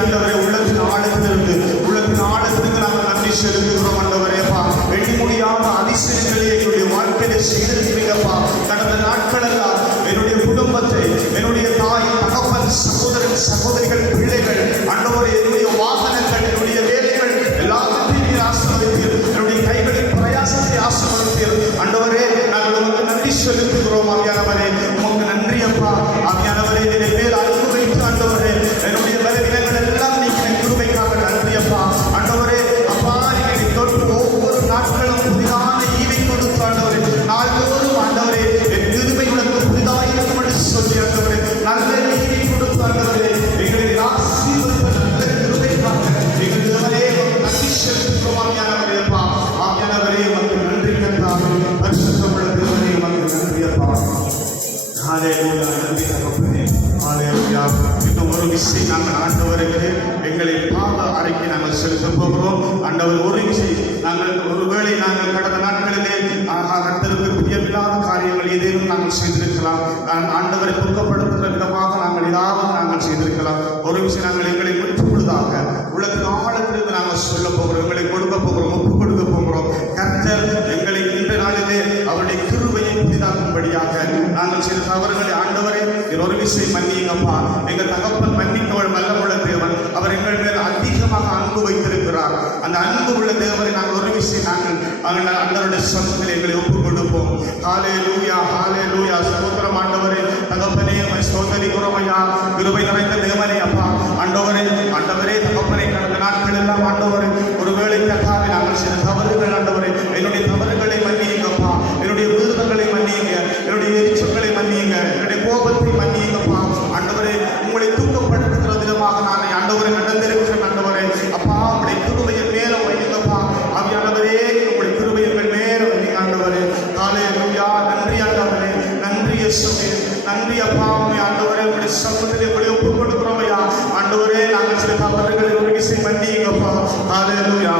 ஆண்டவரே உள்ளத்தின் ஆழத்திலிருந்து நாங்கள் நன்றி செலுத்துகிறோம் ஆண்டவரேப்பா. எண்ணி முடியாத அதிசயங்களை எங்களுடைய வாழ்க்கையில செய்திருக்கிறீங்கப்பா. கடந்த நாட்களெல்லாம் என்னுடைய குடும்பத்தை, என்னுடைய தாய் தகப்பன் சகோதரன் சகோதரிகள் பிள்ளைகள் ஆண்டவரே, என்னுடைய வாகனங்கள், என்னுடைய வேலைகள் எல்லாத்தையும் நீர் ஆசீர்வதித்தீர். என்னுடைய கைகளின் பிரயாசத்தை ஆசீர்வதித்தீர் ஆண்டவரே. நாங்கள் உமக்கு நன்றி செலுத்துகிறோம் ஆவியானவரே. உமக்கு நன்றி அப்பா. ஆவியானவரே, என்னுடைய மேல் அன்பு வைத்து ஆண்டவரே, என்னுடைய பலவீனங்கள் எல்லாம் நீங்க கிருபைக்காக நன்றி அப்பா. ஆண்டவரே அப்பா, நீங்க தொட்டு ஒவ்வொரு நாட்களும் புதிதான ஈவை கொடுத்து ஆண்டவரே, நாள்தோறும் ஆண்டவரே என் கிருபை உனக்கு புதிதாயிருக்கும் என்று சொல்லி ஆண்டவரே நல்ல ஈவை கொடுத்து ஆண்டவரே எங்களை ஆசீர்வதித்த நல்ல கிருபைக்காக எங்களுடைய நன்றி செலுத்துகிறோம் ஆவியானவரே அப்பா. ஆவியானவரே உமக்கு நன்றி கர்த்தாவே. பரிசுத்தமுள்ள தேவனே உமக்கு நன்றி அப்பா. ஹல்லேலூயா. நன்றி தகப்பனே. ஹல்லேலூயா. இன்னும் ஒரு விஷயம் நாங்கள் ஆண்டவர்களே எங்களை பாவ அறிக்கை நாங்கள் செலுத்த போகிறோம் ஆண்டவர். ஒரு விஷயம் நாங்கள் ஒருவேளை நாங்கள் கடந்த நாட்களிலே கர்த்தருக்கு பிரியமில்லாத காரியங்கள் ஏதேனும் நாங்கள் செய்திருக்கலாம். ஆண்டவரை துக்கப்படுத்துகிற விதமாக நாங்கள் செய்திருக்கலாம். ஒரு விஷயம் நாங்கள் எங்களை முற்றுமுழுதாக உலகின் ஆழத்திலிருந்து நாங்கள் சொல்ல போகிறோம், எங்களை கொடுக்க போகிறோம், ஒப்புக் கொடுக்க போகிறோம். கர்த்தர் எங்களை இன்ற நாளிலே அவருடைய கிருபையை புதிதாக்கும்படியாக நாங்கள் செய்த தவறுகளை ஆண்டவரே ஒரு விஷயம் மன்னிங்கப்பா. எங்கள் தகப்பன் மன்னிக்கவள் வல்லமுள்ள தேவன். அவர் எங்கள் மேல் அதிகமாக அன்பு வைத்திருக்கிறார். அந்த அன்பு உள்ள தேவரை நாங்கள் ஒரு விஷயம் நாங்கள் ஆண்டவருடைய சமூகத்தில் எங்களை ஒப்புக் கொடுப்போம். ஹல்லேலூயா. ஹல்லேலூயா. ஸ்தோத்திரம் ஆண்டவரே. தகப்பனே ஸ்தோத்திரிக்கிறோம் ஐயா. கிருபை நிறைந்த தேவனே அப்பா. ஆண்டவரே தகப்பனை கடந்த நாட்கள் எல்லாம் ஆண்டவரே ஒருவேளை கர்த்தாவே நாங்கள் செய்த தவறுகள் ஆண்டவரே, என்னுடைய தவறுகளை மன்னியுங்கப்பா. என்னுடைய விருதங்களை மன்னியுங்க, என்னுடைய எரிச்சல்களை மன்னியுங்க, என்னுடைய கோபத்தை மன்னியுங்கப்பா. ஆண்டவரே உங்களை தூக்கப்படுத்துகிற விதமாக நான் ஆண்டவரை நடந்திருக்கிறேன் ஆண்டவரே அப்பா. உங்களுடைய கிருபையின் மேல வைங்கப்பா. ஆவியானவரே உங்களுடைய கிருபையின் மேல வைங்க ஆண்டவரே. ஹல்லேலூயா. நன்றி ஆண்டவரே. நன்றி இயேசுவே. நன்றி அப்பா. ஆண்டவரே உங்களுடைய சமூகத்தில் உங்களை ஒப்புக் கொடுக்கிறோம் ஐயா. ஆண்டவரே நாங்கள் சில தவறுகளை ஒரு விஷயம் மன்னியுங்கப்பா. ஹல்லேலூயா.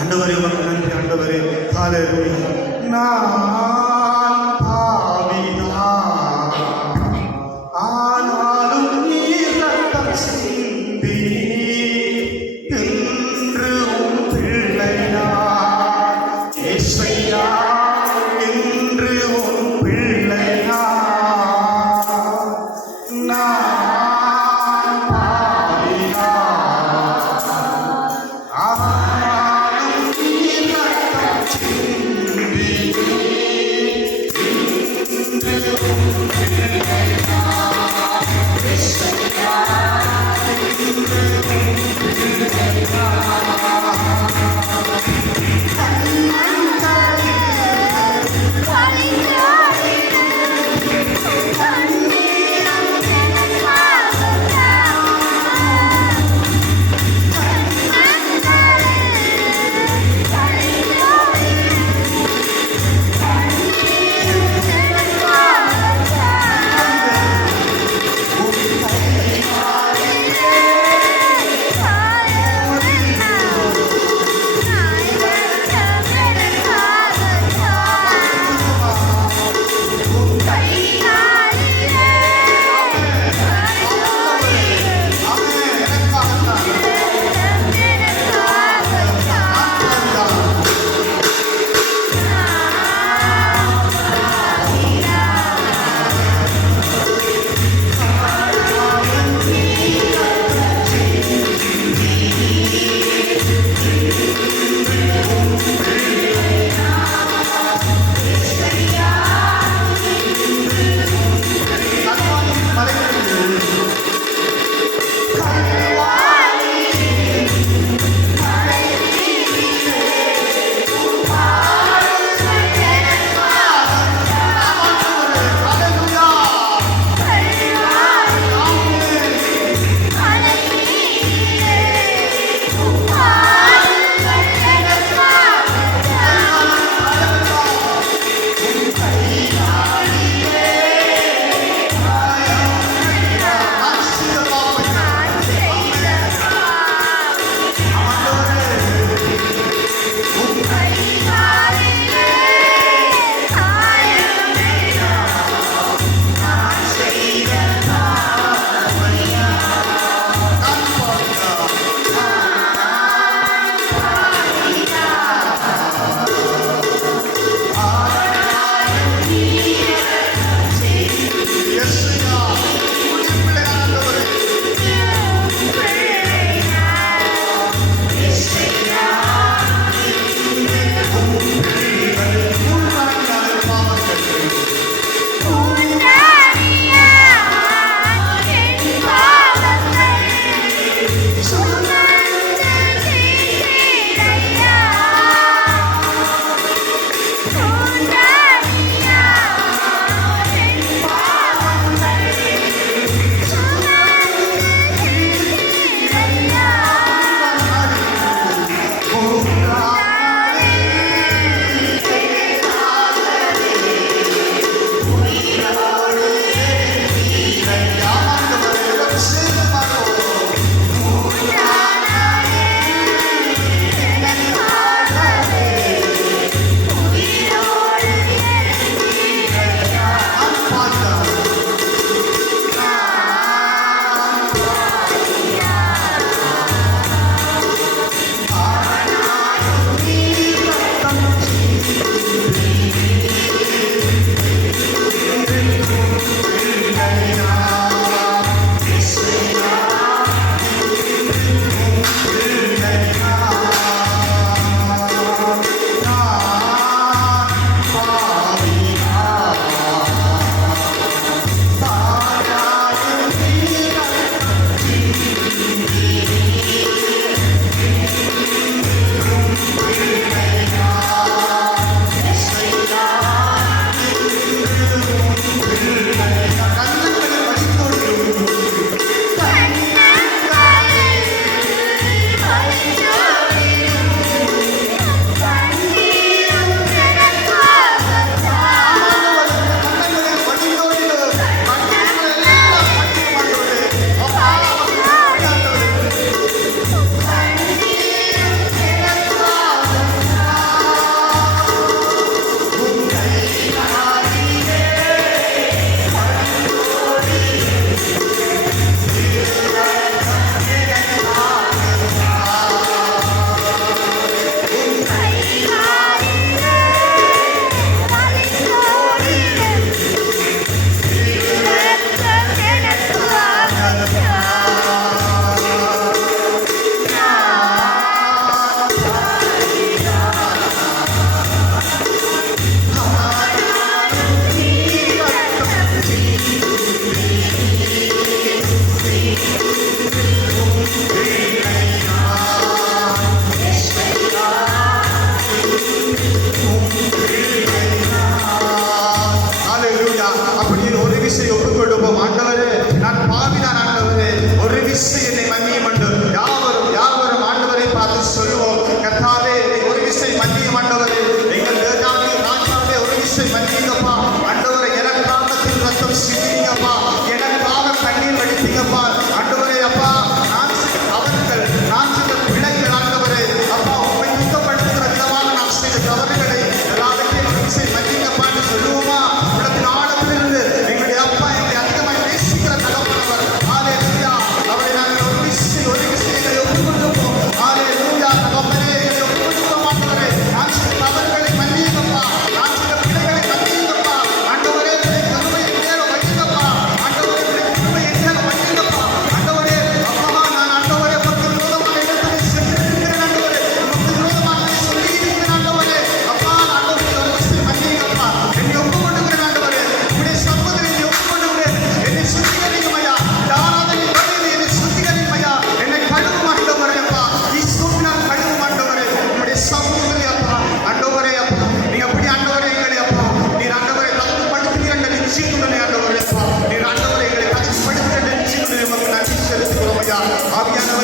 ஆண்டவரே உமக்கு நன்றி ஆண்டவரே. ஹல்லேலூயா. நான் பாவிதான், ஆனாலும் நீர் ரத்தம் சிந்தி என்று உம் பிள்ளையா இயேசுவையா, என்று உம் பிள்ளையா நான் பாவிதான், ஆனாலும் நீர் ரத்தம் சிந்தி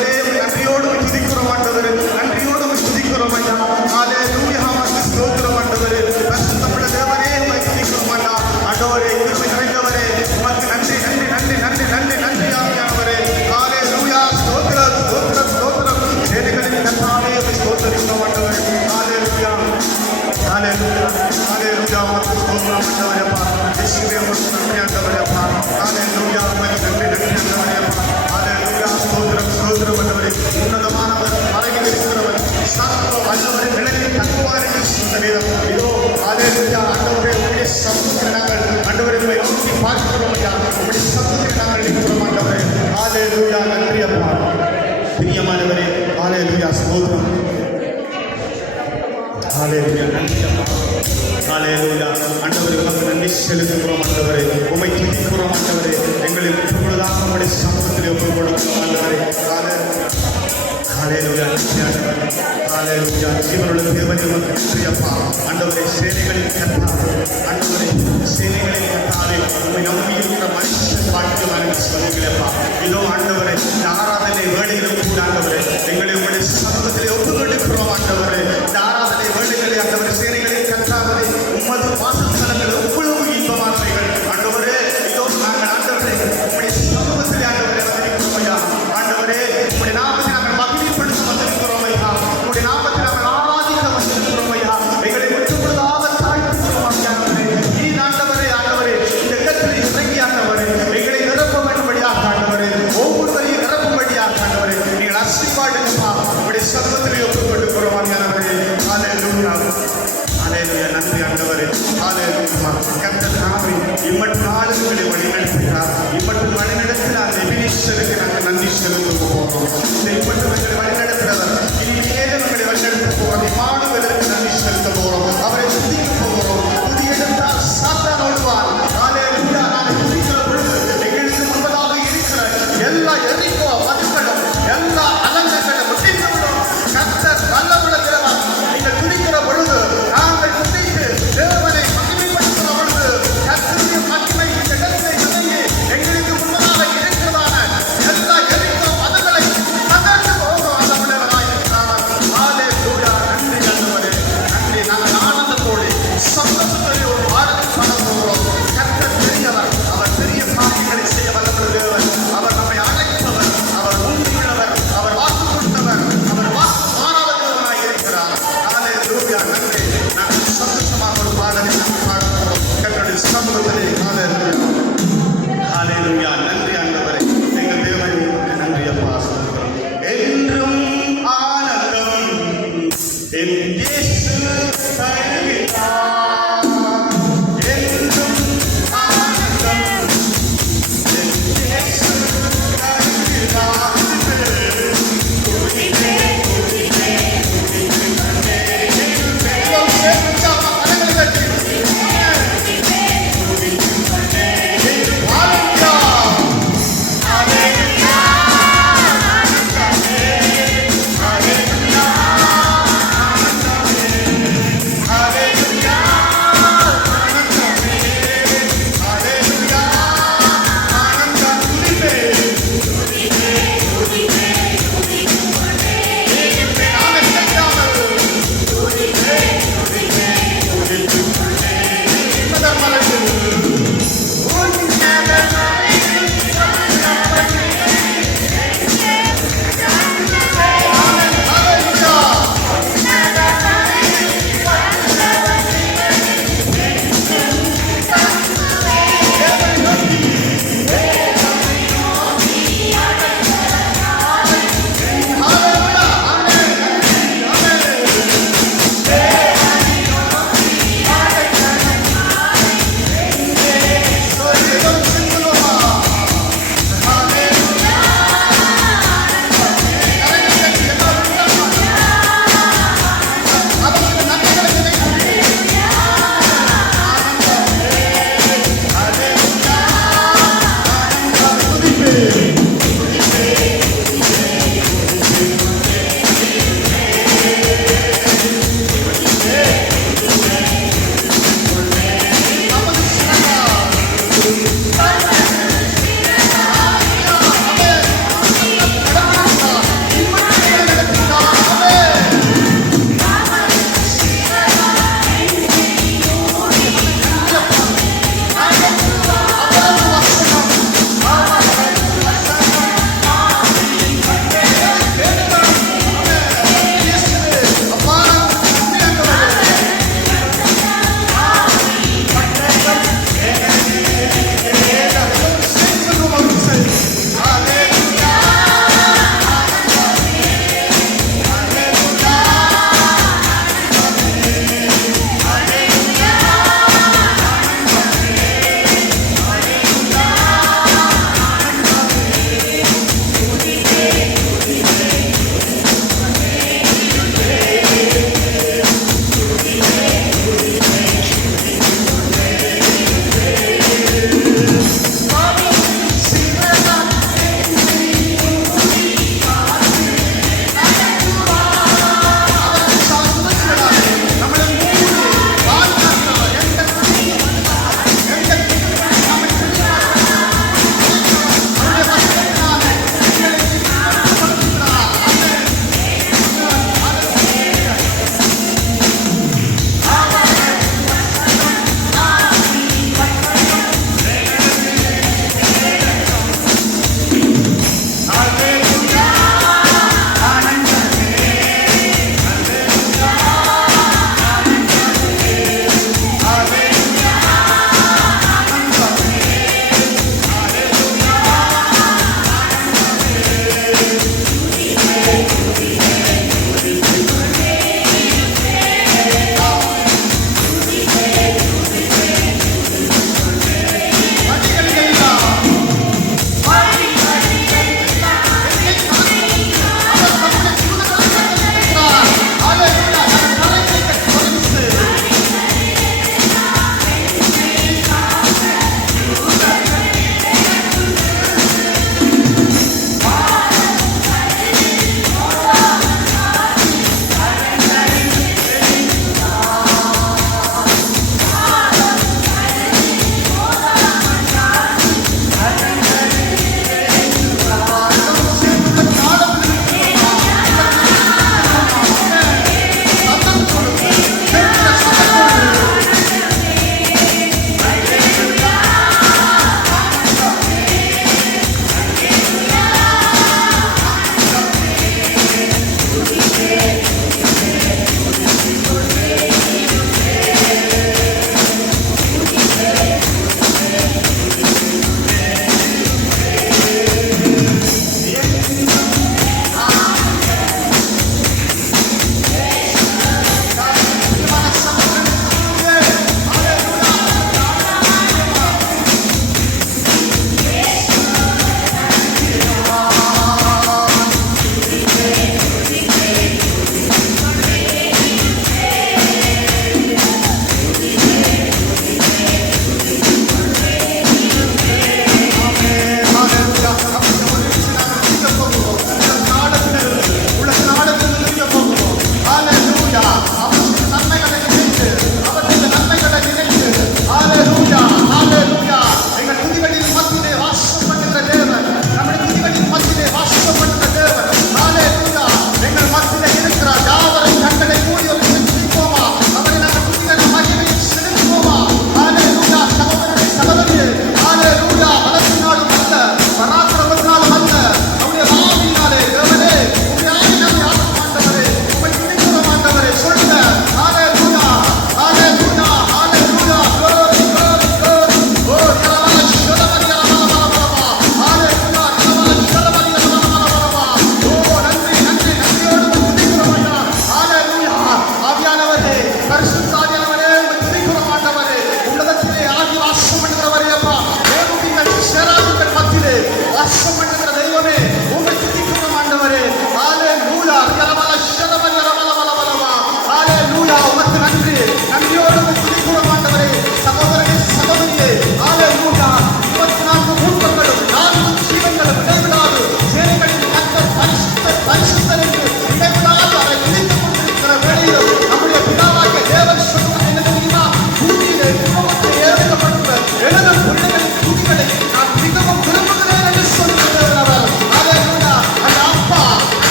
ஆண்டவரே நன்றியோடு துதிக்கிறோம் ஆண்டவரே, நன்றியோடு துதிக்கிறோம் ஐயா. ஹalleluya ஸ்தோத்திரம் ஆண்டவரே. பரிசுத்தமுள்ள தேவனே உம்மை துதிக்கிறோம் ஐயா. ஆண்டவரே கிருபை நிறைந்தவரே உமக்கு நன்றி நன்றி நன்றி நன்றி நன்றி நன்றி ஆண்டவரே. ஹalleluya ஸ்தோத்திரம் ஸ்தோத்திரம் ஸ்தோத்திரம். சேனைகளின் கர்த்தாவே உம்மை ஸ்தோத்திரிக்கிறோம் ஆண்டவரே. ஹalleluya ஹalleluya ஹalleluya உமக்கு ஸ்தோத்திரம் ஆண்டவரே. அப்பா இயேசுவே உமக்கு நன்றி ஆண்டவரே. அப்பா ஹalleluya உமக்கு நன்றி நன்றி ஆண்டவரே. அப்பா ஹalleluya ஸ்தோத்திரம் ஸ்தோத்திரம் ஆண்டவரே. உன்னதமானவர் மறைவில் இருக்கிறவர் சர்வ வல்லவர் நிலையில் தங்குவார் என்று சொன்ன வேதம் இதோ ஹalleluya ஆண்டவரே உம்முடைய சமூகத்தில் நாங்கள் ஆண்டவரே உம்மை நோக்கி பார்க்கிறோம் ஐயா. உம்முடைய சமூகத்தில் நாங்கள் நிற்கிறோம் ஆண்டவரே. ஹalleluya நன்றி அப்பா. பிரியமானவரே ஹalleluya ஸ்தோத்திரம். ஹalleluya நன்றி அப்பா. ஹalleluya ஆண்டவரே உமக்கு நன்றி செலுத்துகிறோம் ஆண்டவரே. உம்மை துதிக்கிறோம் ஆண்டவரே. எங்களை முழுதாக உம்முடைய சமூகத்தில் ஒப்புக் கொடுக்கிறோம் ஆண்டவரே. ஹalleluya ஹalleluya ஹalleluya ஜீவனுள்ள தேவனே உமக்கு நன்றி அப்பா. ஆண்டவரே சேனைகளின் கர்த்தாவே, ஆண்டவரே சேனைகளின் கர்த்தாவே உம்மை நம்பி இருக்கிற மனுஷன் பாக்கியவான் என்று சொன்னீங்களேப்பா. இதோ ஆண்டவரே இந்த ஆராதனை வேளையிலும் கூட ஆண்டவரே எங்களை உம்முடைய சமூகத்திலே ஒப்புக் கொடுக்கிறோம் ஆண்டவரே. இந்த ஆராதனை வேளைகளை ஆண்டவரே சேனைகளின் கர்த்தாவே உமது வாசஸ்தலங்கள் எவ்வளவு இன்பமானவைகள் ஆண்டவரே. இதோ நாங்கள் ஆண்டவரே உம்முடைய சமூகத்திலே ஆண்டவரே வந்திருக்கிறோம் ஐயா. ஆண்டவரே உம்முடைய நாமத்தை நாங்கள் மகிமைப்படுத்த வந்திருக்கிறோம் ஐயா. உம்முடைய நாமத்தை நாங்கள் ஆராதிக்க வந்திருக்கிறோம் ஐயா. எங்களை முற்றுமுழுதாக தாழ்த்துகிறோம் ஆண்டவரே. நீ ஆண்டவரே ஆண்டவரே இந்த இடத்தில் இறங்கி ஆண்டவரே எங்களை நிரப்ப வேண்டும்படியாக ஆண்டவரே ஒவ்வொருவரையும் நிரப்பும்படியாக ஆண்டவரே நீங்கள் ஆசீர்வாதமா உம்முடைய சமூகத்திலே ஒப்புக் கொடுக்கிறோம் ஆண்டவரே. ஹalleluya ஹalleluya நன்றி ஆண்டவரே. ஹalleluya கர்த்தர் நாமே இம்மட்டு நாளும் எங்களை வழிநடத்துகிறார். இம்மட்டு வழிநடத்தினார் எபினேசருக்கு நாங்கள் நன்றி செலுத்த போகிறோம். இந்த இம்மட்டு எங்களை வழிநடத்துகிறவர் இனி மேலும் எங்களை வழிநடத்த போகிறோம். இம்மானுவேலுக்கு நன்றி செலுத்த போகிறோம். அவரை துதிக்க போகிறோம். துதியெடுத்தால் சாத்தான் ஓடுவார். ஹalleluya நாங்கள் துதிக்கிற பொழுது எங்களுக்கு முன்பதாக இருக்கிற எல்லா எரிகோ மதில்களும் எல்லா அலங்கங்களும் முட்டிவிடும். கர்த்தர் வல்லமுள்ள தேவன். நீங்கள் துதிக்கிற பொழுது நாங்கள் துதித்து தேவனை மகிமைப்படுத்துகிற பொழுது கர்த்தருடைய மகிமை இந்த இடத்தை நுழைந்து எங்களுக்கு முன்பதாக இருக்கிறதான எல்லா எரிகோ மதில்களை தகர்த்து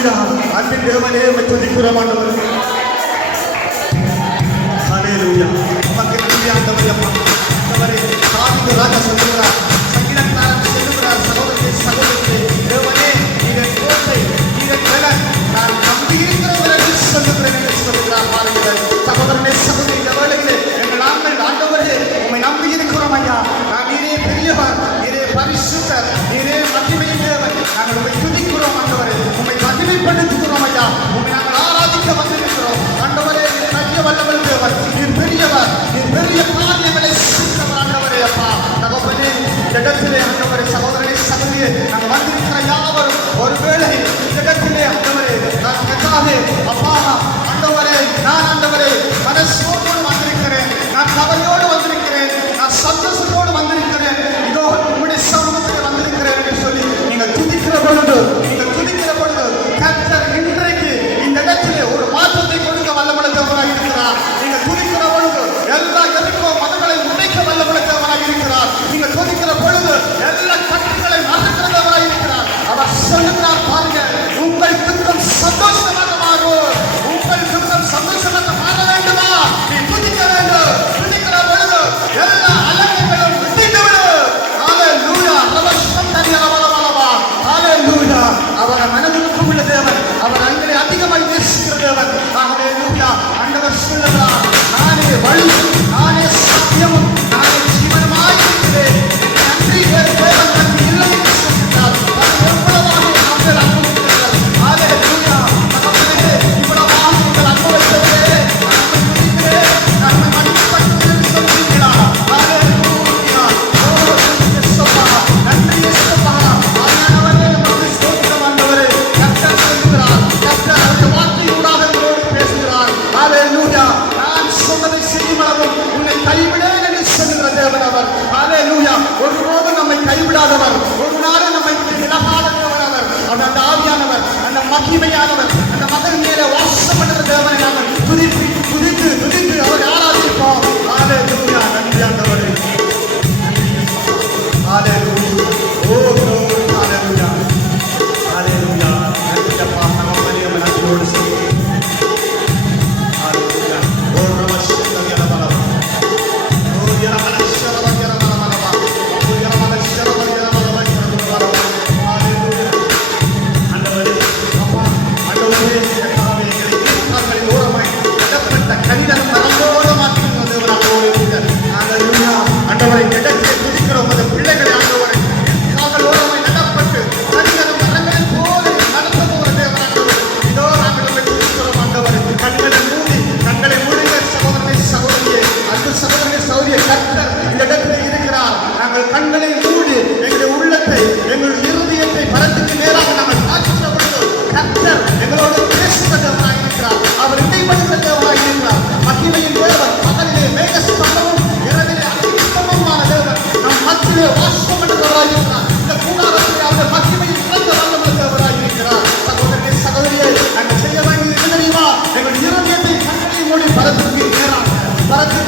ஹalleluya அன்பின் தேவனே உம்மை துதிக்கிறோம் ஆண்டவரே ஹalleluya உமக்கு நன்றி ஆண்டவரே அப்பா ஆண்டவரே தாவீது ராஜா சொல்கிறார் சங்கீதக்காரன் சொல்கிறார் சகோதரனே சகோதரியே தேவனே நீர் கோட்டை நீர் பலன் நான் நம்பியிருக்கிறவர் என்று சொல்லுகிறேன் என்று சொல்கிறார் பாருங்கள் சகோதரனே சகோதரி இந்த வேளையிலே எங்கள் நாங்கள் ஆண்டவரே உம்மை நம்பி இருக்கிறோம் ஐயா நான் நீரே பெரியவர் நீரே பரிசுத்தர் நீரே மகிமையின் தேவன் நாங்கள் உம்மை துதிக்கிறோம் ஆண்டவரே உம்மை மகிமைப்படுத்துகிறோம் ஐயா உம்மை நாங்கள் ஆராதிக்க வந்திருக்கிறோம் ஆண்டவரே நீர் பெரிய வல்லவர் தேவன் நீர் பெரியவர் நீர் பெரிய காரியங்களை செய்கிறவர் ஆண்டவரே அப்பா தகப்பனே இந்த இடத்திலே ஆண்டவரே சகோதரனே சகோதரியே நாங்கள் வந்திருக்கிற யாவரும் ஒருவேளை இந்த இடத்திலே ஆண்டவரே நான் கேட்காதே அப்பா ஆண்டவரே நான் ஆண்டவரே மனசோடு வந்திருக்கிறேன் நான் கவலையோடு வந்திருக்கிறேன் நான் சந்தோஷத்தோடு வந்திருக்கிறேன் இதோ உங்களுடைய சமூகத்தில் வந்திருக்கிறேன் என்று சொல்லி நீங்கள் துதிக்கிற பொழுது கர்த்தர் இன்றைக்கு இந்த இடத்திலே ஒரு மாற்றத்தை கொடுக்க வல்லமுள்ள தேவனாக இருக்கிறார் நீங்கள் துதிக்கிற பொழுது எல்லா எதிர்ப்போ மதங்களை உடைக்க வல்லமுள்ள தேவனாக இருக்கிறார் நீங்கள் துதிக்கிற பொழுது எல்லா கட்டுகளை மறக்கிற தேவனாக இருக்கிறார் அவர் சொல்லுகிறார் பாருங்க உங்கள் துக்கம் சந்தோஷமாக மாறும் உங்கள் துக்கம் சந்தோஷமாக மாற வேண்டுமா நீ துதிக்க வேண்டும் துதிக்கிற பொழுது எல்லா அலங்கங்களும் விட்டுவிடும் ஹalleluya அவசரம் தனியவளவளவா ஹalleluya அவர் மனதுக்கும் உள்ள தேவன் அவர் அங்கே அதிகமாக நேசிக்கிற தேவன் ஹalleluya ஆண்டவர் சொல்லுகிறார் நானே வழி நானே சத்தியமும் நானே ஜீவனுமாய் இருக்கிறேன் நன்றி தேவன் நன்றி இல்லை என்று சொல்கிறார் எவ்வளவாக நாங்கள் அனுபவிக்கிறார் ஹalleluya தகப்பனே இவ்வளவாக நீங்கள் அனுபவித்ததே நான் மன்னிக்கப்பட்டு சொல்கிறீர்களா ஹalleluya நன்றி இயேசுவா ஆண்டவரே நமக்கு ஸ்தோத்திரம் ஆண்டவரே கர்த்தர் சொல்கிறார் கர்த்தர் அந்த வார்த்தையூடாக உங்களோடு பேசுகிறார் ஹalleluya நான் சொன்னதை செய்யும் அளவும் உன்னை கைவிடேன் என்று சொல்கிற தேவன் அவர் ஹalleluya ஒருபோதும் நம்மை கைவிடாதவர் ஒரு நாளும் நம்மை விலகாதவர் அவர் அந்த ஆவியானவர் அந்த மகிமையானவர் அந்த மகன் மேலே வாசம் பண்ணுற தேவனை நாங்கள் துதித்து துதித்து துதித்து அவரை ஆராதிப்போம் ஹalleluya நன்றி ஆண்டவரே ஹalleluya ஓ ஹalleluya ஹalleluya நன்றி அப்பா தகப்பனே உம்மை நன்றியோடு சொல்கிறேன் ஹalleluya ஓ ரமஸ்தகி அலவலவ ஓ யரமனஷரவ யரமனமலவ ஓ யரமனஷரவ யரமனமலவ ஹalleluya ஆண்டவரே அப்பா ஆண்டவரே கர்த்தாவே எங்களை தீர்க்காக்களின் ஓரமாய் இடப்பட்ட கனிதரும் மரங்களோடு மாற்றின தேவனாக இருக்கிறார் ஹalleluya ஆண்டவரே இடத்தை துதிக்கிறோம் அந்த பிள்ளைகளை ஆண்டவரே காவல் ஓரமாய் நடப்பட்டு கனிதரும் மரங்களை போல நடந்து போகிற தேவனாக இதோ நாங்கள் உம்மை துதிக்கிறோம் ஆண்டவரே கண்களை மூடுங்க சகோதரனே சகோதரியே அந்த சகோதரனே சகோதரியே கர்த்தர் இந்த இடத்தில் இருக்கிறார் நாங்கள் கண்களை மூடி எங்களுடைய உள்ளத்தை எங்களுடைய இருதயத்தை பரத்துக்கு நேராக நாங்கள் காட்டுகிற பொழுது கர்த்தர் எங்களோடு பேசுகிற தேவனாக இருக்கிறார் அவர் இடைப்படுகிற தேவனாக இருக்கிறார் மகிமையின் தேவன் பகலிலே மேகஸ்தம்பமும் இரவிலே அக்னிஸ்தம்பமுமான தேவன் நம் மத்தியிலே வாசம் பண்ணுகிறவராக இருக்கிறார் இந்த கூடாரத்திலே அவர் மகிமையின் சிறந்த வல்லமுள்ள தேவனாக இருக்கிறார் சகோதரனே சகோதரியே நாங்கள் செய்ய வேண்டியது என்ன தெரியுமா எங்களுடைய இருதயத்தை கண்களை மூடி பரத்துக்கு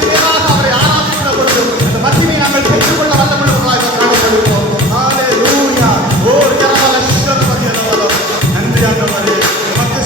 நேராக அவரை ஆராதிக்கிற பொழுது அந்த மகிமை நாங்கள் பெற்றுக்கொள்ள வல்லமுள்ளவர்களாக காணப்படுவோம் ஹalleluya ஓ யரமனஷரவ யரமனமலவ நன்றி ஆண்டவரே நமக்கு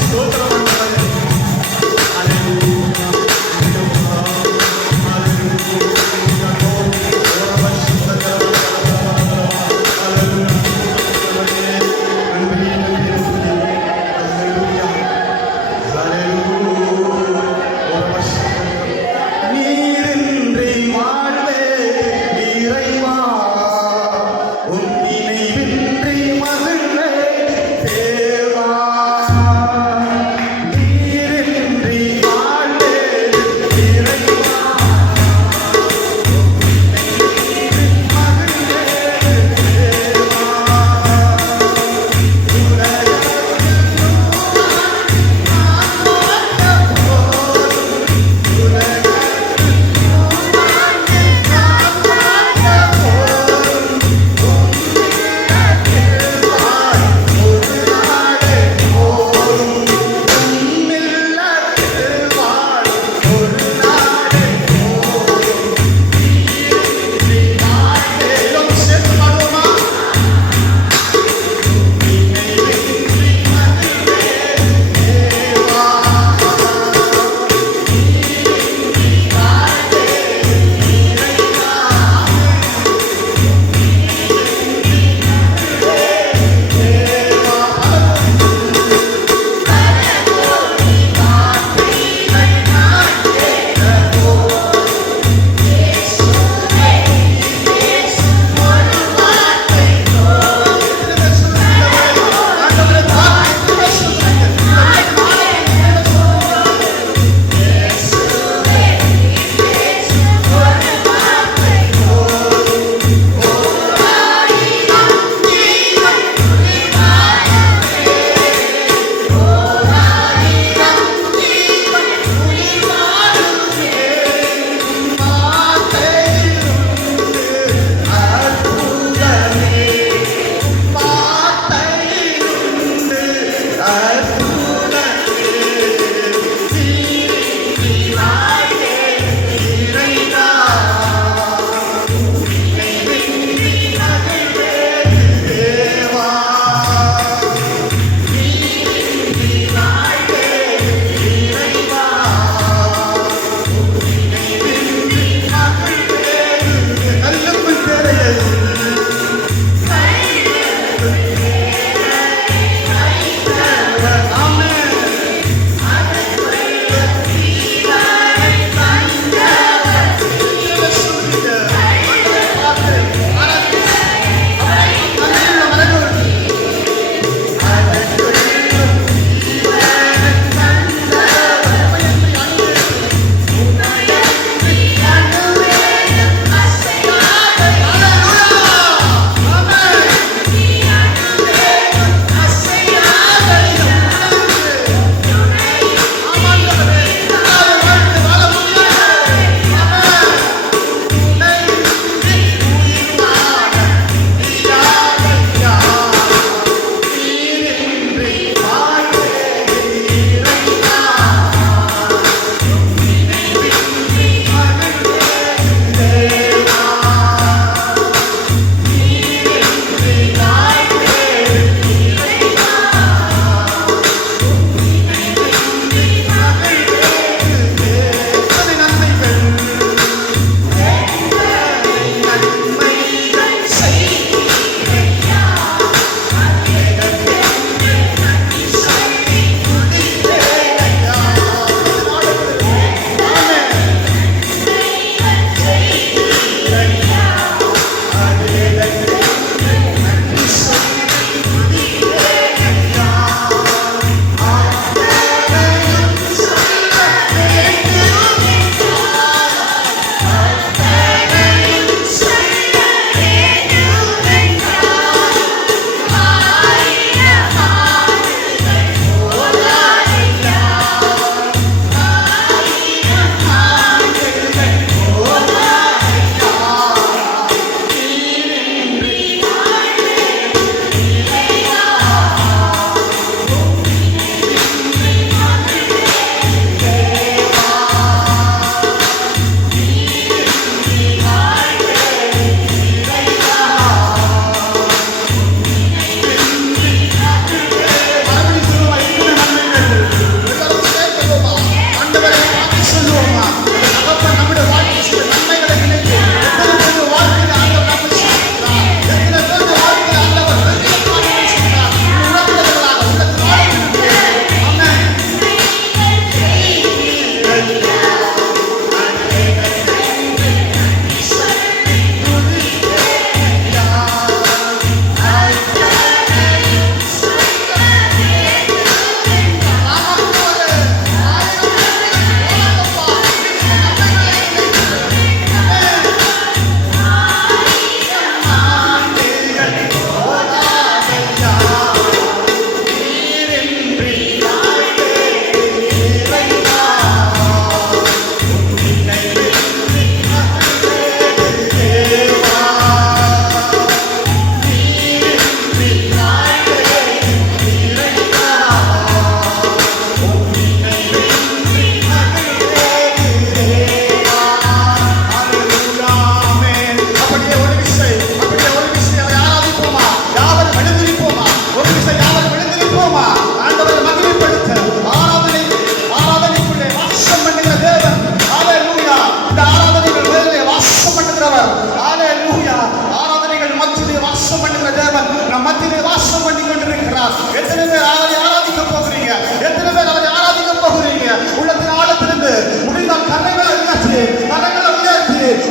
பண்ணுகிற தேவன் நம் மத்தியிலே வாசம் பண்ணி கொண்டிருக்கிறார். எத்தனை பேர் அவரை ஆராதிக்க போகிறீங்க? எத்தனை பேர் அவரை ஆராதிக்க போகிறீங்க? உள்ளத்தின் ஆழத்திலிருந்து முடிந்தால் கரங்களை உயர்த்தி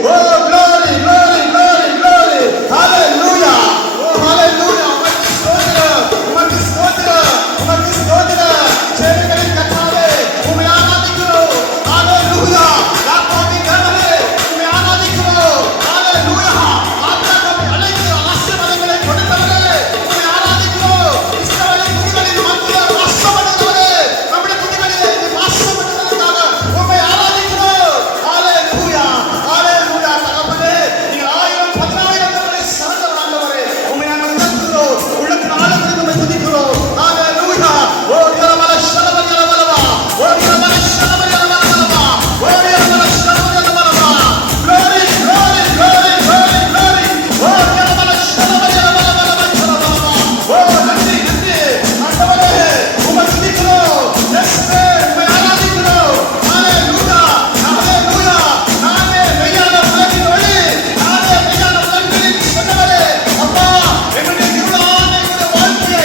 ஓ glory glory glory glory hallelujah ஓ hallelujah உமக்கு ஸ்தோத்திரம் உமக்கு ஸ்தோத்திரம் சேனைகளின் கர்த்தாவே உம்மை ஆராதிக்கிறோம் hallelujah யாக்கோபின் தேவனே உம்மை ஆராதிக்கிறோம் hallelujah ஆபிரகாமை அழைத்து ஆசீர்வாதங்களை கொடுத்தவரே உம்மை ஆராதிக்கிறோம் இஸ்ரவேலின் குடிகளின் மத்தியில் வாசம் பண்ணுகிறவரே நம்முடைய குடிகளிலே வாசம் பண்ணுவதற்காக உம்மை ஆராதிக்கிறோம் hallelujah hallelujah தகப்பனே நீங்க 1000 10000 சரங்கள் ஆண்டவரே உம்மை நாங்கள் உயர்த்துகிறோம் உள்ளத்தின் ஆழத்தில் உம்மை துதிக்கிறோம் hallelujah ஓ யரமல ஷரமல யரமலவா ஓ யரமல ஷரமல யரமலவா ஓ யரமல ஷரமல யரமலவா glory glory glory glory glory ஓ யரமல ஷரமல யரமலவா ஓ நன்றி நன்றி ஆண்டவரே உம்மை துதிக்கிறோம் இயேசுவே உம்மை ஆராதிக்கிறோம் hallelujah hallelujah நானே மெய்யான உலகின் ஒளி நானே மெய்யான உலகின் சொன்னவரே அப்பா எங்களுடைய இருளான எங்களுடைய வாழ்க்கையை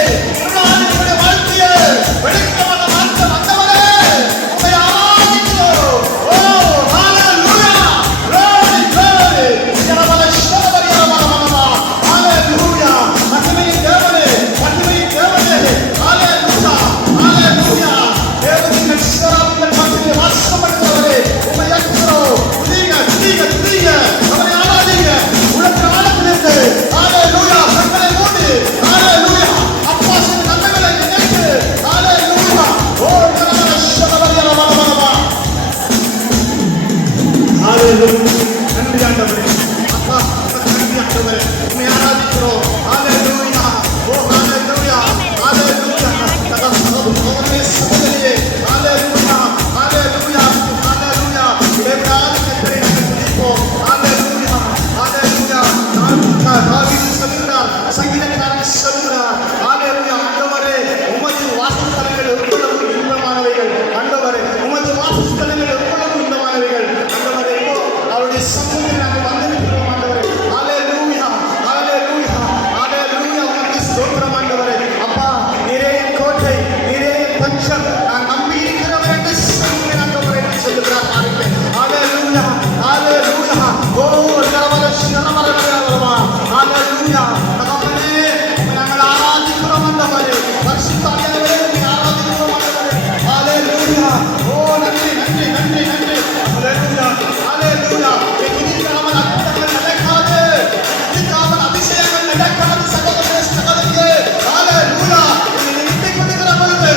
வெளிச்சமான மாற்ற வந்தவரே உம்மை ஆராதிக்கிறோம் ஓ hallelujah glory glory யரமல ஷரமல யரமலவா hallelujah மகிமையின் தேவனே hallelujah hallelujah தேவனின் சிறாவின் மத்தியிலே வாசம் பண்ணுகிறவரே உம்மை ஏற்றுகிறோம் துதிங்க அவரை ஆராதிங்க உள்ளத்தின் ஆழத்திலிருந்து hallelujah கண்களை மூடி hallelujah அப்பா செய்த நன்மைகளை நினைத்து hallelujah ஓ யரமல ஷரமல யரமலவா hallelujah நன்றி ஆண்டவரே அப்பா நன்றி ஆண்டவரே உம்மை ஆராதிக்கிறோம் hallelujah ஓ hallelujah hallelujah தகப்பனே சகோதரியே hallelujah hallelujah hallelujah தேவனான கர்த்தரை நாங்கள் துதிப்போம் hallelujah hallelujah தாவீது சொல்கிறார் சங்கீதக்காரன் சொல்கிறார் hallelujah ஆண்டவரே உமது வாசஸ்தலங்கள் எவ்வளவு இன்பமானவைகள் ஆண்டவரே உமது வாசஸ்தலங்கள் எவ்வளவு இன்பமானவைகள் ஆண்டவரே இதோ அவருடைய சமூகத்தில் நாங்கள் வந்திருக்கிறோம் ஆண்டவரே hallelujah hallelujah hallelujah உமக்கு ஸ்தோத்திரம் ஆண்டவரே அப்பா நீரே என் கோட்டை நீரே என் பட்சம் நான் நம்பி இருக்கிறவர் என்று சொல்லுகிறேன் ஆண்டவரே என்று சொல்லுகிறார் பாருங்க hallelujah hallelujah ஓ யரமல ஷரமல யரமலவா hallelujah தகப்பனே உம்மை நாங்கள் ஆராதிக்கிறோம் ஆண்டவரே பரிசுத்த ஆண்டவரே உம்மை ஆராதிக்கிறோம் ஆண்டவரே hallelujah ஓ நன்றி நன்றி நன்றி நன்றி hallelujah hallelujah துதிக்காமல் அற்புதங்கள் நடக்காது துதிக்காமல் அதிசயங்கள் நடக்காது சகோதரனே சகோதரியே hallelujah உன்னை விட்டுக் கொடுக்கிற பொழுது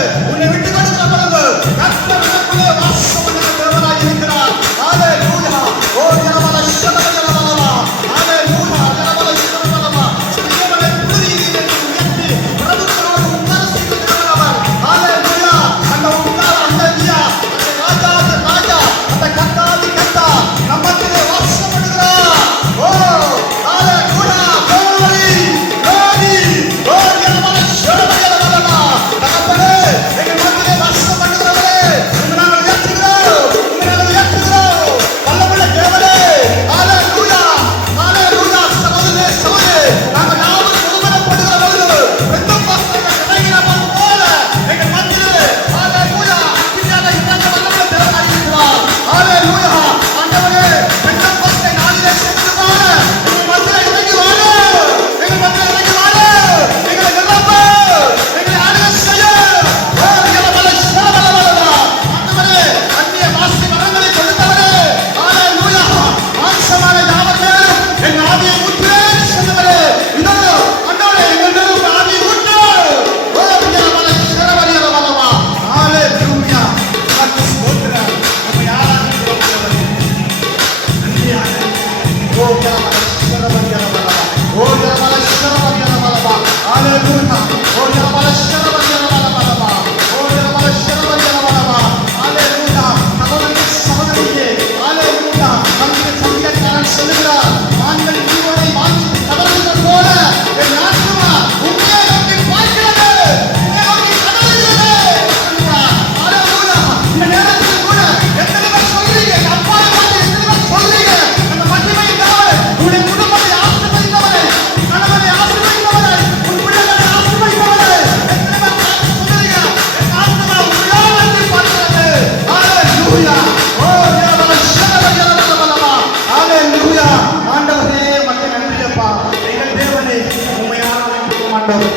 ஸ்தோத்திரம் ஆண்டவரே.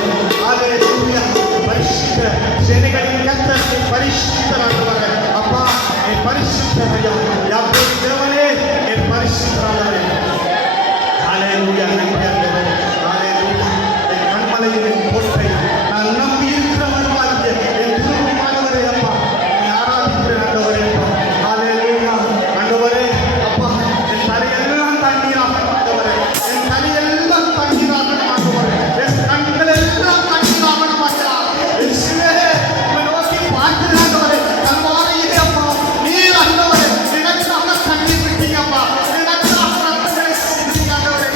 ஹalleluya. பரிசுத்த சேனைகளின் கர்த்தர் பரிசுத்தர் ஆண்டவரே. அப்பா என் பரிசுத்தர் ஐயா. யாக்கோபின் தேவனே என் பரிசுத்தர் ஆண்டவரே. ஹalleluya. நன்றி ஆண்டவரே. ஹalleluya. என் கண்மலையின் என் கோட்டை நான் நம்பி இருக்கிறவருமாகிய என் குடும்பமானவரே அப்பா உம்மை ஆராதிக்கிறேன் ஆண்டவரே அப்பா. ஹalleluya. ஆண்டவரே அப்பா என் தலையெல்லாம் தண்ணீராக ஆண்டவரே. என் தலையெல்லாம் தண்ணீராக ஆண்டவரே. என் கண்கள் எல்லாம் தண்ணீராக மாட்டா. என் சிலையே உம்மை நோக்கி பார்க்கிறேன் ஆண்டவரே. கல்வாரியிலே அப்பா நீர் ஆண்டவரே எனக்காக தண்ணீர் விட்டீங்க அப்பா. எனக்காக ரத்தத்தை சிந்திங்க ஆண்டவரே.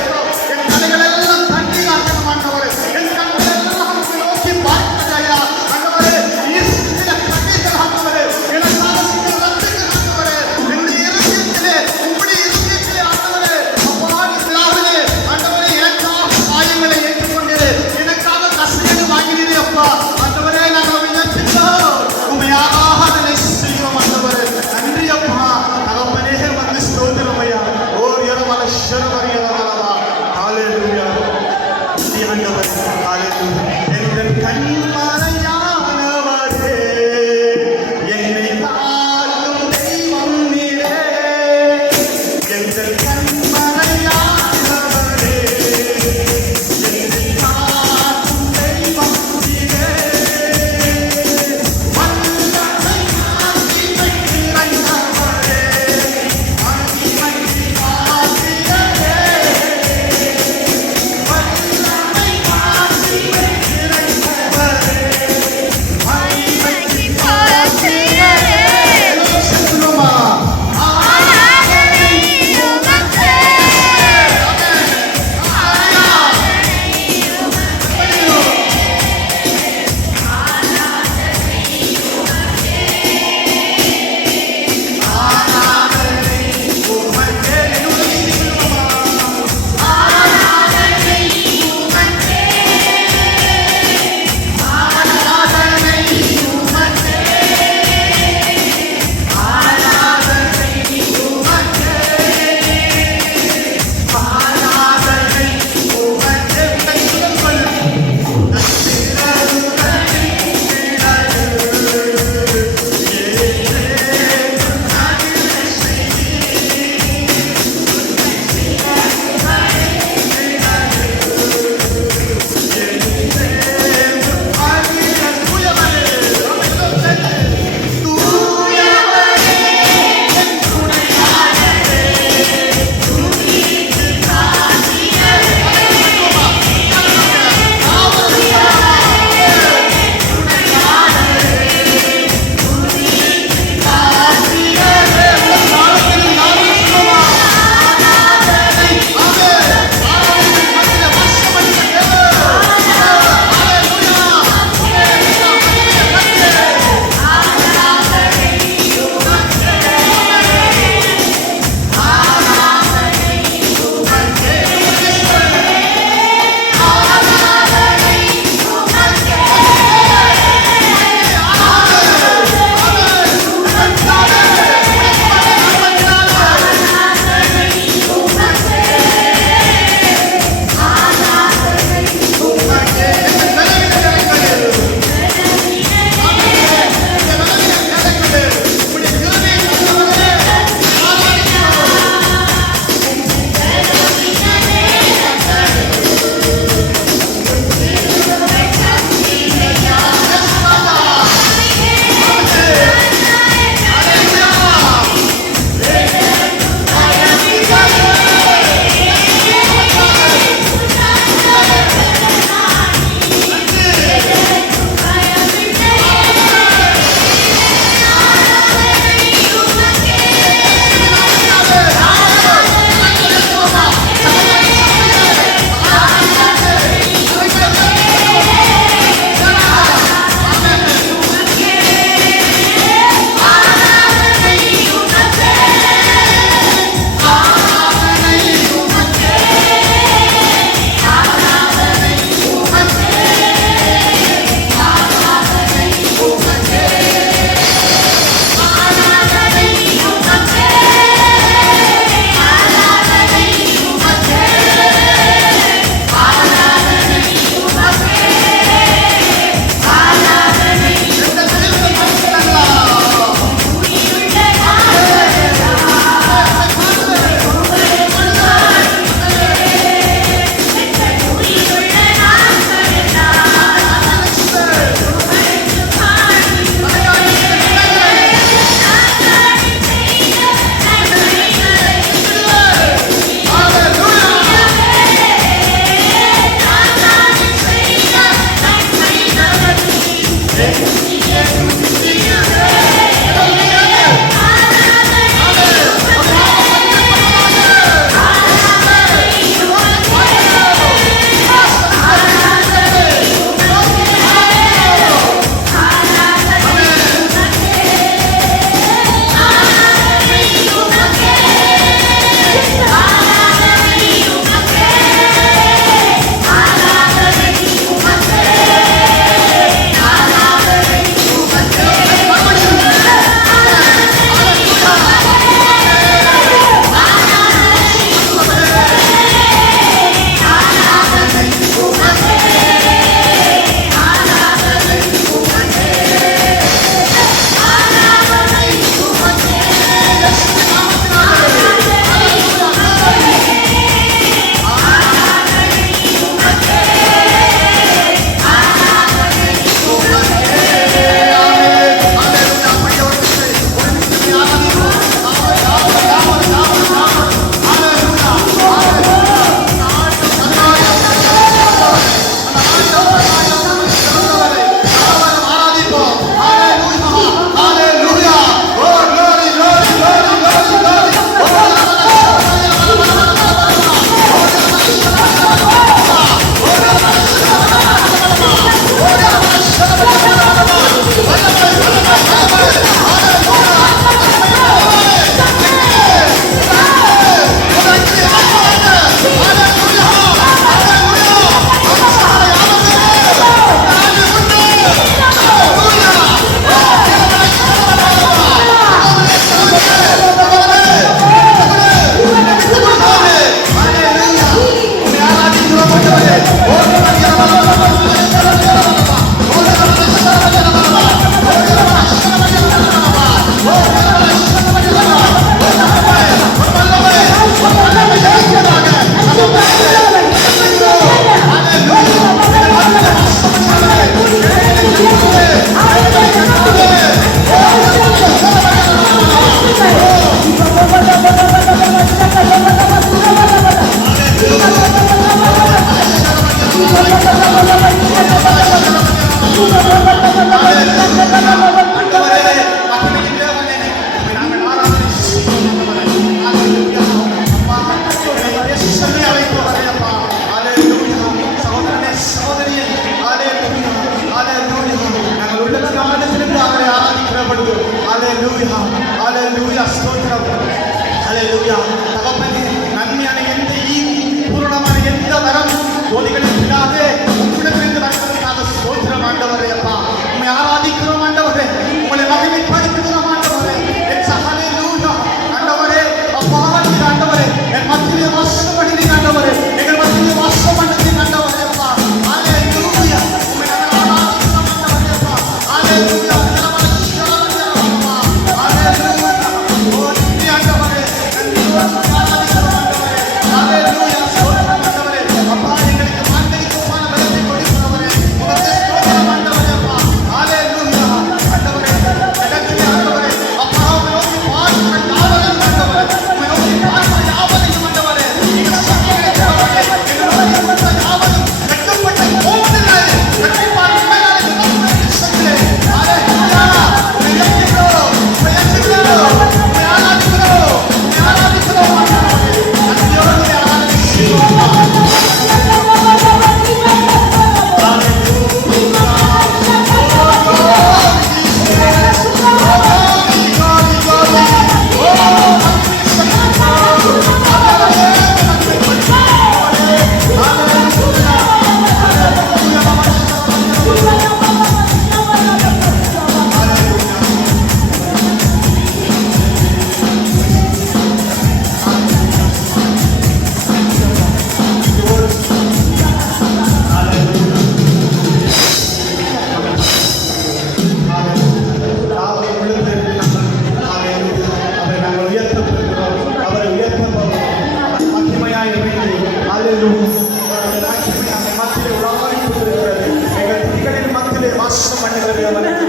என் தலைகள் எல்லாம் தண்ணீராக ஆண்டவரே. என் கண்கள் எல்லாம் உம்மை நோக்கி பார்க்கிறதையா ஆண்டவரே. நீர் சிந்தின கண்ணீர்கள் ஆண்டவரே. எனக்காக சிந்தின ரத்தங்கள் ஆண்டவரே. என்னுடைய இருதயத்திலே உம்முடைய இருதயத்திலே ஆண்டவரே அப்பா நீ பிதாவிலே ஆண்டவரே எனக்காக காயங்களை ஏற்றுக்கொண்டீரே. எனக்காக கஷ்டங்களை வாங்கினீரே அப்பா. ஆண்டவரே நாங்கள் விண்ணப்பிக்கிறோம். உம்மை ஆராதனை செய்கிறோம் ஆண்டவரே. நன்றி அப்பா. தகப்பனே வந்து ஸ்தோத்திரம் ஐயா. ஓர் இரவல ஷரவரி இரவலவா. ஹalleluya. நன்றி ஆண்டவரே. ஹalleluya. எங்கள் கண்மலையானவரே என்னை காக்கும் தெய்வம் நீரே. எங்கள் கண்மலையானவரே என்னை காக்கும் தெய்வம் நீரே. வல்லமை ஆசிமை நிறைந்தவரே. மகிமை ஆசிரியரே. வல்லமை ஆசிமை ஹalleluya ஹalleluya ஸ்தோத்திரம் ஹalleluya தகப்பனே நன்மையான எந்த ஈவு பூரணமான எந்த வரம் கோடிகளை விடாதே உம்மிடமிருந்து வருவதற்காக ஸ்தோத்திரம் ஆண்டவரே அப்பா உம்மை ஆராதிக்கிறோம் ஆண்டவரே உம்மை மகிமைப்படுத்துகிறோம் ஆண்டவரே ஹalleluya ஆண்டவரே அப்பா நீர் ஆண்டவரே என் மத்தியிலே வாசம் பண்ணுகிறீர் ஆண்டவரே எங்கள் மத்தியிலே வாசம் பண்ணுகிறீர் ஆண்டவரே அப்பா ஹalleluya உம்மை நாங்கள் ஆராதிக்கிறோம் ஆண்டவரே அப்பா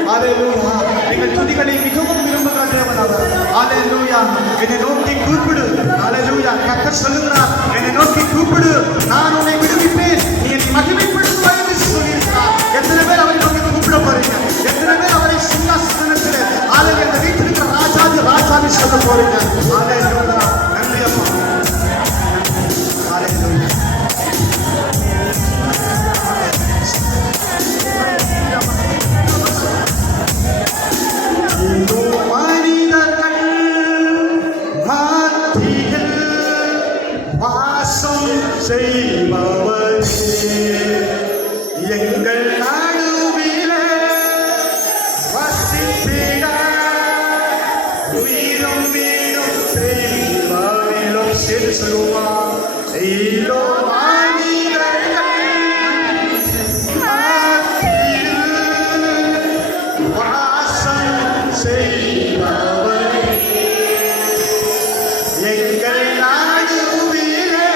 ஹalleluya எங்கள் துதிகளை மிகவும் விரும்புகிற தேவன் அவர். ஹalleluya என்னை நோக்கி கூப்பிடு. ஹalleluya கர்த்தர் சொல்லுகிறார் என்னை நோக்கி கூப்பிடு நான் உன்னை விடுவிப்பேன் நீ என்னை மகிமைப்படுத்துவாய் என்று சொல்லியிருக்கிறார். எத்தனை பேர் அவரை நோக்கி கூப்பிட போறீங்க? எத்தனை பேர் அவரை சிங்காசனத்தில் ஹalleluya அந்த வீட்டில் இருக்கிற ராஜான்னு சொல்ல போறீங்க? ஹalleluya நன்றி அப்பா ஹalleluya எங்கள் நடுவிலே வசித்திட வீரும் வீரும் தெய்வமிலும் சேர்ந்து சொல்லுவான் எல்லோ மனிதர்கள் வாசம் செய்பவர் எங்கள் நடுவிலே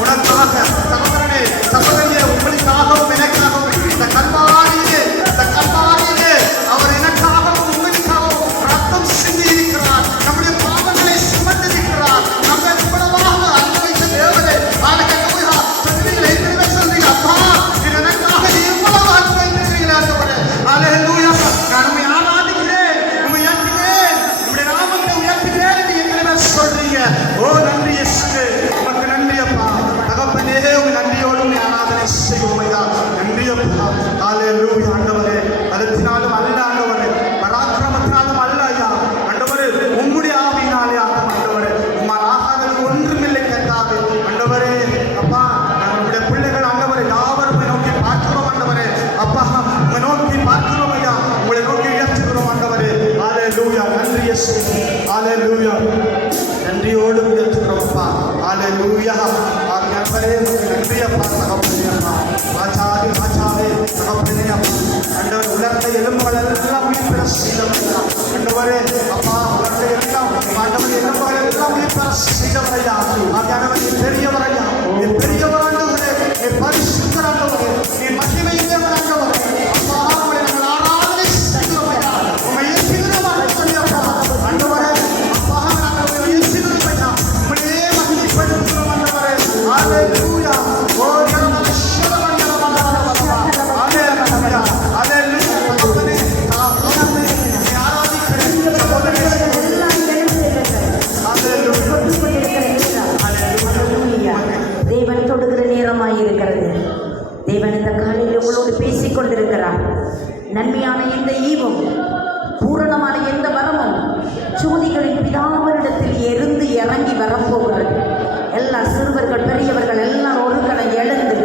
உனக்காக சகோதரனே சகோதரியே உங்களுக்காகவும் எனக்காகவும் இந்த கல்வாரியிலே அவர் எனக்காகவும் உங்களுக்காகவும் ரத்தம் சிந்தி இருக்கிறார். நம்முடைய பாவங்களை சுமந்திருக்கிறார். நம்ம இவ்வளவாக அன்பு வைத்த தேவனே ஹalleluya. சொல்லுவீங்களே இப்படி சொல்றீங்க அப்பா எனக்காக இவ்வளவு அன்பு வைத்திருக்கிறீங்களே ஆண்டவரே ஹalleluya. நான் உம்மை ஆராதிக்கிறேன், உம்மை உயர்த்துகிறேன், உம்முடைய நாமத்தை உயர்த்துகிறேன் என்று எத்தனை சொல்றீங்க. ஓ நன்றி இயேசுவே, உமக்கு நன்றி அப்பா. தகப்பனே உம்மை நன்றியோடு உம்மை ஆராதனை செய்வோம் ஐயா. நன்றி அப்பா ஹalleluya. ஆண்டவரே பலத்தினாலும் அல்ல ஆண்டவரே, பராக்கிரமத்தினாலும் அல்ல ஐயா ஆண்டவரே, உம்முடைய ஆவியினாலே ஆகும் ஆண்டவரே. உம்மால் ஆகாதது ஒன்றுமில்லை கேட்டாவே ஆண்டவரே. அப்பா நம்முடைய பிள்ளைகள் ஆண்டவரை யாவரும் உம்மை நோக்கி பார்க்கிறோம் ஆண்டவரே. அப்பா உம்மை நோக்கி பார்க்கிறோம் ஐயா, உங்களை நோக்கி உயர்த்துகிறோம் ஆண்டவரே ஹalleluya. நன்றி இயேசுவே ஹalleluya. நன்றியோடு உயர்த்துகிறோம் அப்பா ஹalleluya. ஆண்டவரே நன்றி அப்பா. தகப்பனே அப்பா ராஜாவே தகப்பனே அப்பா ஆண்டவர் உலர்ந்த எலும்புகள் எல்லாம் உயிர் பெற செய்தவரையா ஆண்டவரே. அப்பா உலர்ந்த எல்லாம் ஆண்டவர் எலும்புகள் எல்லாம் உயிர் பெற செய்தவரையா. ஆண்டவர் நீ பெரியவரையா, நீ பெரியவர் ஆண்டவரே, நீ பரிசுத்தர் ஆண்டவரே, நீ மகிமை தேவன் ஆண்டவரே. அப்பா உங்களை நாங்கள் ஆராதனை செய்கிறோம் ஐயா, உம்மை ஏற்றுகிறோம் அப்பா ஆண்டவரே. அப்பா நாங்கள் உம்மை ஏற்றுகிறோம் ஐயா, உம்மையே மகிமைப்படுத்துகிறோம் ஆண்டவரே ஹalleluya. ஓ தேவன் தொடுகிற நேரமாயிருக்கிறது. தேவன் இந்த காலையில் உங்களோடு பேசிக் கொண்டிருக்கிறார். நன்மையான எந்த ஈவும் பூரணமான எந்த வரமும் ஜோதிகளின் பிதாவரிடத்தில் இருந்து இறங்கி வரப்போகிறது. எல்லா சிறுவர்கள் பெரியவர்கள் எல்லாம் ஒரு கணம் எழுந்து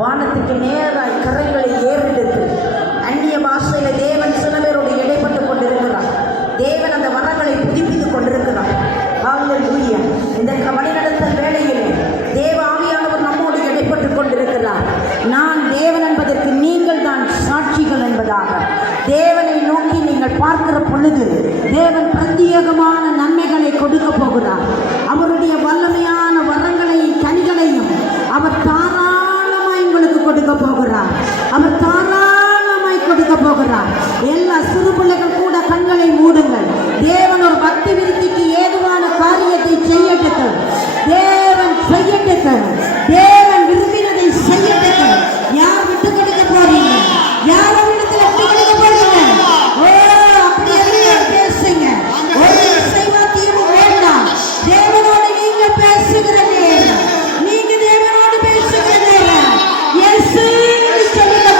வானத்துக்கு நேராய் கரைகளை ஏறெடுத்து அந்நிய பாஷையில தேவன் சில பேரோடு இடைப்பட்டு கொண்டிருக்கிறார். தேவன் அந்த வரங்களை புதுப்பித்துக் கொண்டிருக்கிறார். ஹalleluya. இந்த வழிநடத்தல் வேளையில் தேவ ஆவியானவர் நம்மோடு இடைப்பட்டுக் கொண்டிருக்கிறார். நான் தேவன் என்பதற்கு நீங்கள் தான் சாட்சிகள் என்பதாக தேவனை நோக்கி நீங்கள் பார்க்கிற பொழுது தேவன் பிரத்யேகமான நன்மைகளை கொடுக்க போகிறார். அவருடைய வல்லமையான வரங்களையும் கனிகளையும் அவர் தாராளமாய் உங்களுக்கு கொடுக்க போகிறார். அவர் தாராளமாய் கொடுக்க போகிறார். எல்லா சிறு பிள்ளைகள் கூட கண்களை மூடுங்கள். தேவன் ஒரு பக்தி விருத்திக்கு ஏதுவான காரியத்தை செய்யட்டுக்கு, தேவன் செய்யட்டுக்கு, தேவன் விரும்பினதை செய்யட்டுக்கு. யார் விட்டு கொடுக்க போறீங்க? யார் அவரிடத்தில் விட்டு கொடுக்க போறீங்க? ஓ அப்படி எல்லாம் பேசுங்க. ஒரு செய்வாத்தியும் வேண்டாம். தேவனோடு நீங்க பேசுகிற நேரம், நீங்க தேவனோடு பேசுகிற நேரம் இயேசு சொல்லுங்க,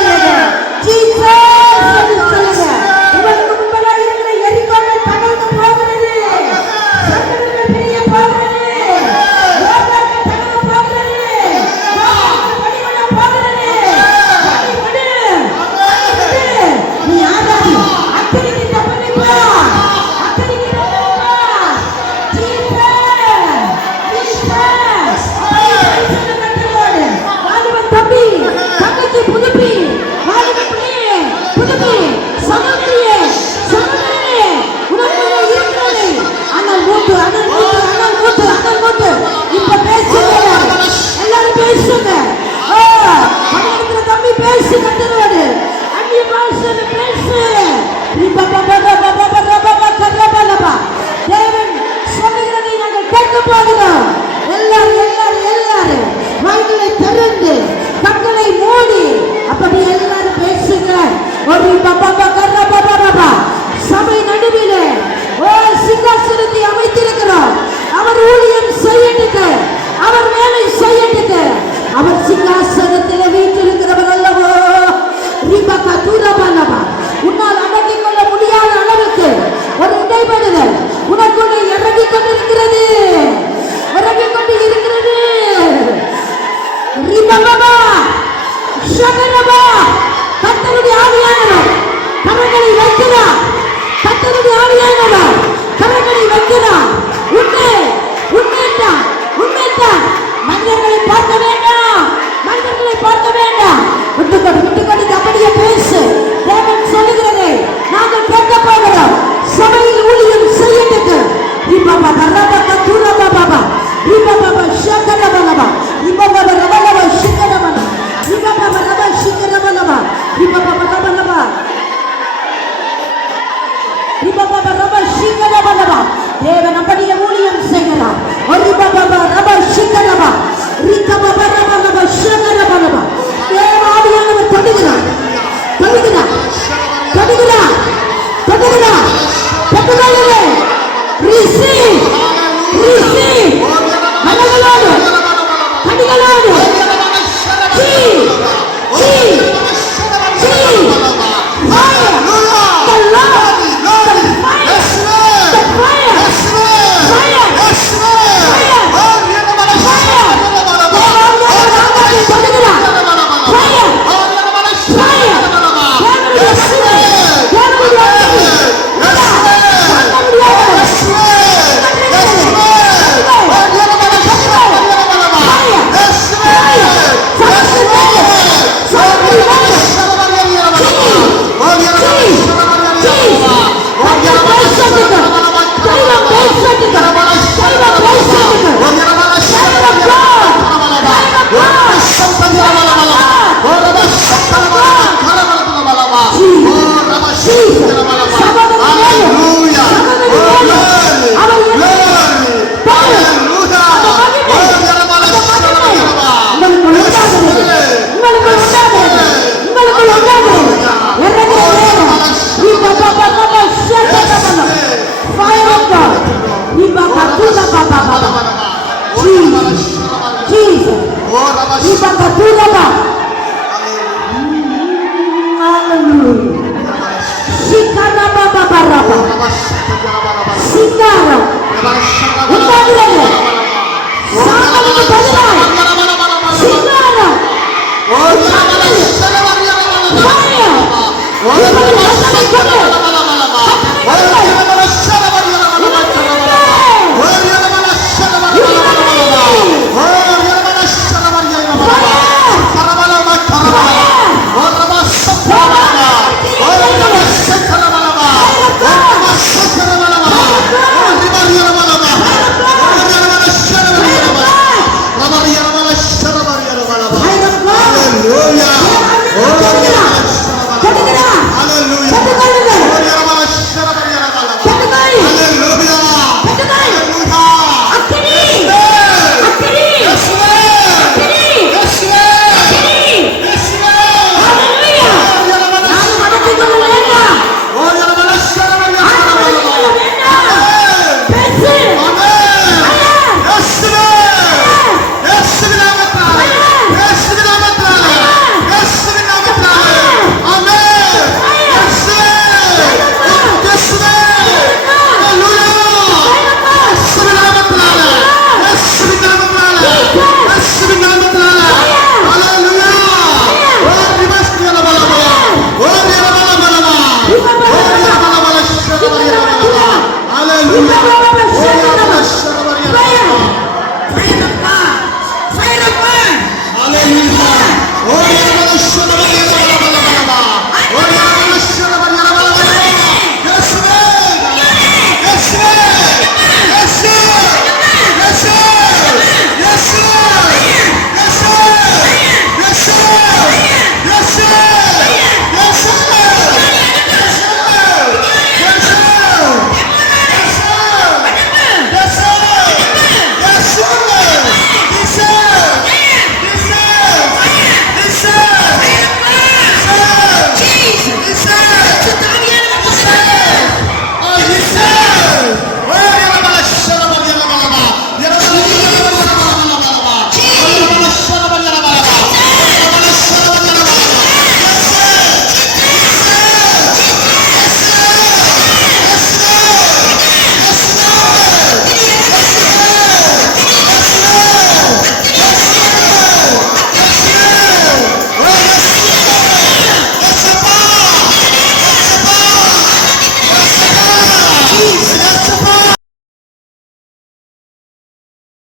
ஜீசஸ் சொல்லுங்க. உங்களுக்கு முன்பதாக இருக்கிற எரிகோலை தகர்ந்து போகிறது. சகலங்கள் பெரிய போகிறது. ரோதர்கள் தகர்ந்து போகிறது. படிவன போகிறது. நீ ஆராதி. அத்தனைக்கு தப்பி போ. அத்தனைக்கு தப்பி போ. ஜீசஸ் கட்டளோடு வாலிபன் தம்பி தங்கச்சி புதுப்பி வாலிபன் பிள்ளையே புதுப்பி சகோதரியே சகோதரனே உனக்கு இருக்கிறது. அண்ணன் மூட்டு அண்ணன் மூட்டு அண்ணன் மூட்டு அண்ணன் மூட்டு. இப்ப பேசுங்க, எல்லாரும் பேசுங்க. பணியாற்றுற தம்பி பேசு கட்டளோடு அந்நிய பாஷையில பேசு. தேவன் சொல்லுகிறதை நாங்கள் கேட்க போகிறோம். எல்லாரும் எல்லாரும் எல்லாரும் வாய்களை திறந்து கண்களை மூடி அப்படி எல்லாரும் பேசுங்க. ஒரு சபை நடுவிலே ஓ சிங்காசனத்தை அமைத்திருக்கிறோம். அவர் ஊழியம் செய்யட்டுக்கு, அவர் வேலை செய்யட்டுக்கு. அவர் சிங்காசனத்தில் வீட்டிருக்கிறவர் அல்லவோ. உன்னால் அடக்கிக் கொள்ள முடியாத அளவுக்கு ஒரு இடைபெறுதல் உனக்குள்ளே இறங்கிக் கொண்டிருக்கிறது, இறங்கிக் கொண்டு இருக்கிறது. கர்த்தருடைய ஆவியானவர் கரங்களை வைக்கிறார். கர்த்தருடைய ஆவியானவர் கரங்களை வைக்கிறார். உன்னை Jesus. Ibakaturaba. Hallelujah. Shikaraba babaraba. Shikara. Imagine